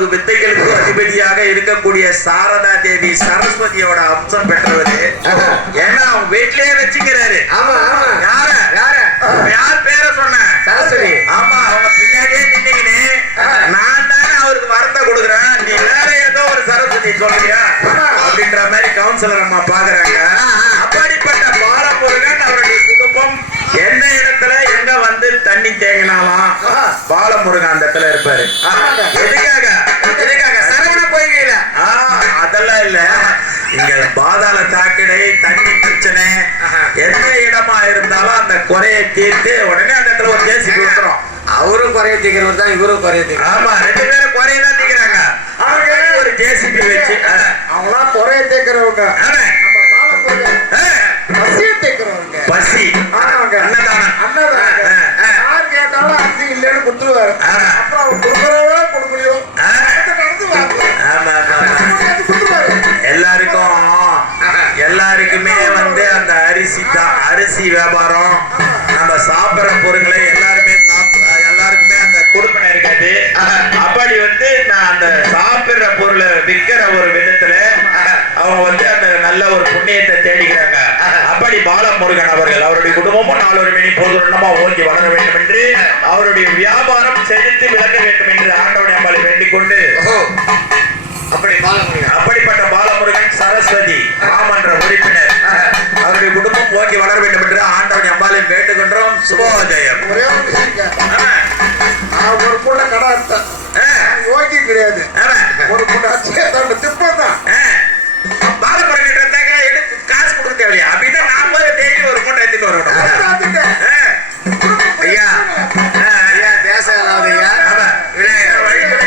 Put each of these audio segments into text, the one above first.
நான்கு வித்தைகளுக்கும் அதிபதியாக இருக்கக்கூடிய சாரதா தேவி சரஸ்வதியோட அம்சம் பெற்றவரு. ஏன்னா அவங்க வீட்லயே வச்சுக்கிறாரு. யார் பேர சொன்ன? சரஸ்வதி. ஆமா, அவங்க பின்னாடியே நின்னீங்கன்னு நான் தானே அவருக்கு வரத்தை கொடுக்குறேன், நீ வேற ஏதோ ஒரு சரஸ்வதி சொல்றியா அப்படின்ற மாதிரி கவுன்சிலர் அம்மா பாக்குறாங்க. அப்படிப்பட்ட பாலமுருகன் அவருடைய குடும்பம் எந்த இடத்துல எங்க வந்து தண்ணி தேங்கினாலும் பாலமுருகன் அந்த இடத்துல இருப்பாரு. எதுக்காக சரவண பொய்கையில அதெல்லாம் இல்ல, இங்க பாதாள சாக்கடை தண்ணி பிரச்சனை எந்த இடமா இருந்தாலும் அந்த குறையை தீர்த்து உடனே அந்த இடத்துல ஒரு ஜேசிபி விட்டுறோம். அவரும் குறைய தீக்கிறவர் தான், இவரும் குறைய தீக்கிறோம். ஆமா, ரெண்டு பேரும் குறையதான் தீக்கிறாங்க. அவங்க ஒரு ஜேசிபி வச்சு அவங்களாம் குறைய தீக்கிறவங்க, பசியை தீக்கிறவங்க. பசி அன்னதானம் யார் கேட்டாலும் அரிசி இல்லைன்னு கொடுத்துருவாரு. அப்புறம் அவர் கொடுக்குறவோ கொடுக்கலையோ எல்லாருக்குமே வந்து அந்த அரிசி தான், அரிசி வியாபாரம். நம்ம சாப்பிட்ற பொருட்களை எல்லாருக்குமே அந்த கொடுப்பனை இருக்காது. அப்படி வந்து நான் அந்த சாப்பிடுற பொருளை விற்கிற ஒரு விதத்துல அவங்க வந்து அந்த நல்ல ஒரு புண்ணியத்தை தேடிக்கிறாங்க. அப்படி பாலமுருகன் அவர்கள் அவருடைய குடும்பமும் நாளொரு மணி பொதுநலமா ஓங்கி வளர வேண்டும் என்று, அவருடைய வியாபாரம் செழித்து விளங்க வேண்டும் என்று ஆண்டவனை அம்பாளை வேண்டிக் கொண்டு அப்படிப்பட்ட பாலமுருகன் சரஸ்வதி மாமன்ற உறுப்பினர் அவருடைய குடும்பம் ஓங்கி வளர வேண்டும் என்று ஆண்டவனை அம்பாளை வேண்டுகின்றோம். சுபோதயம். ஒரு பொண்ணு கடை ஓகி கிடையாது, ஒரு பொண்ணு திப்பம் தான். பாலமுருகன் காசு கொடுக்க தேவையா? அப்படிதான் நாம டெய்லி ஒரு பொண்ணு எடுத்துட்டு வரணும். ஐயா ஐயா தேச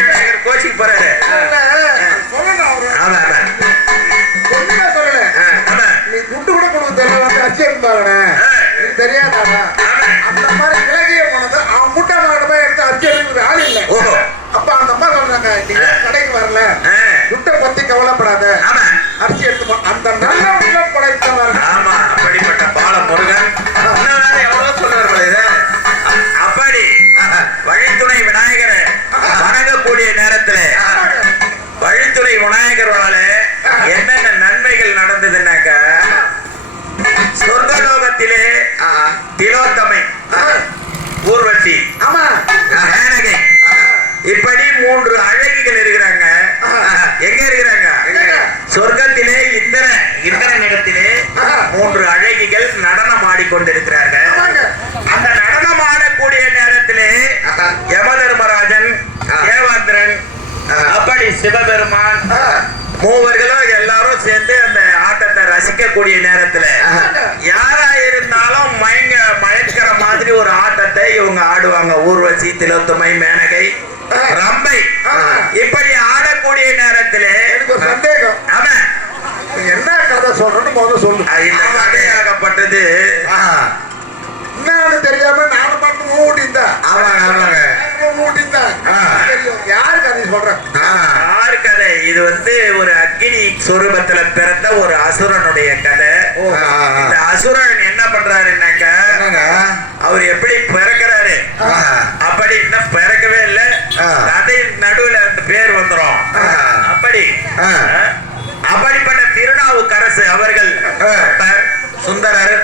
விநாயகர் கோச்சிங் போறாரு. நீ துட்டு கூட கொடுக்க தெரியல, அச்சு எடுப்பாங்க தெரியாதாடா. அந்த மாதிரி விலகிய போனது அவன் முட்டை மாட்டமா எடுத்து அச்சு எடுக்கிறது ஆள் இல்லை. அப்ப அந்த அம்மா சொல்றாங்க, நீங்க கடைக்கு வரல, துட்டை பத்தி கவலைப்படாத, அரிசி எடுத்து அந்த நல்ல உள்ள படைத்தவர். ஆமா, அப்படிப்பட்ட பாலமுருகன் எவ்வளவு சொல்றாரு. அப்படி வழித்துணை விநாயகரை வணங்கக்கூடிய நேரத்துல வழித்துறை விநாயகரோட என்னென்ன நன்மைகள் நடந்ததுன்னாக்க, சொர்க்கலோகத்திலே திலோத்தமை, ஊர்வசி, மேனகை, இப்படி 3 அழகிகள் இருக்கிறாங்க. எங்க இருக்கிறாங்க? சொர்க்கத்திலே இந்திரனிடத்திலே 3 அழகிகள் நடனம் ஆடிக்கொண்டிருக்கிறார்கள். அந்த நடனம் ஆடக்கூடிய நேரத்திலே யமதர்மராஜன், தேவாந்திரன், அப்படி சிவபெருமான் மூவர்களும் எல்லாரும் சேர்ந்து அந்த ஆட்டத்தை ரசிக்கக்கூடிய நேரத்துல யாரா இருந்தாலும் மயக்கிற மாதிரி ஒரு ஆட்டத்தை இவங்க ஆடுவாங்க. ஊர்வசி, திலோத்தமை, மேனகை, ரம்பை, இப்படி ஆடக்கூடிய நேரத்துல எனக்கு ஒரு சந்தேகம். ஆமா, என்ன கதை சொல்றேன்னு முதல்ல சொல்லு. இந்த கதையாகப்பட்டது என்னன்னு தெரியாம நானும் மட்டும் ஊட்டிந்தான். யாரு கதை சொல்றேன்? யாரு கதை? இது வந்து ஒரு அக்னி சொரூபத்துல பிறந்த ஒரு அசுரனுடைய கதை. இந்த அசுரன் என்ன பண்றாருன்னாக்க, அவர் எப்படி பிறக்கிறாரு அப்படி இன்னும் பிறக்கவே இல்லை, கதை நடுவுல அந்த பேர் வந்துடும். அப்படிப்பட்ட திருநாவுக்கரசு அவர்கள் சுந்தரர்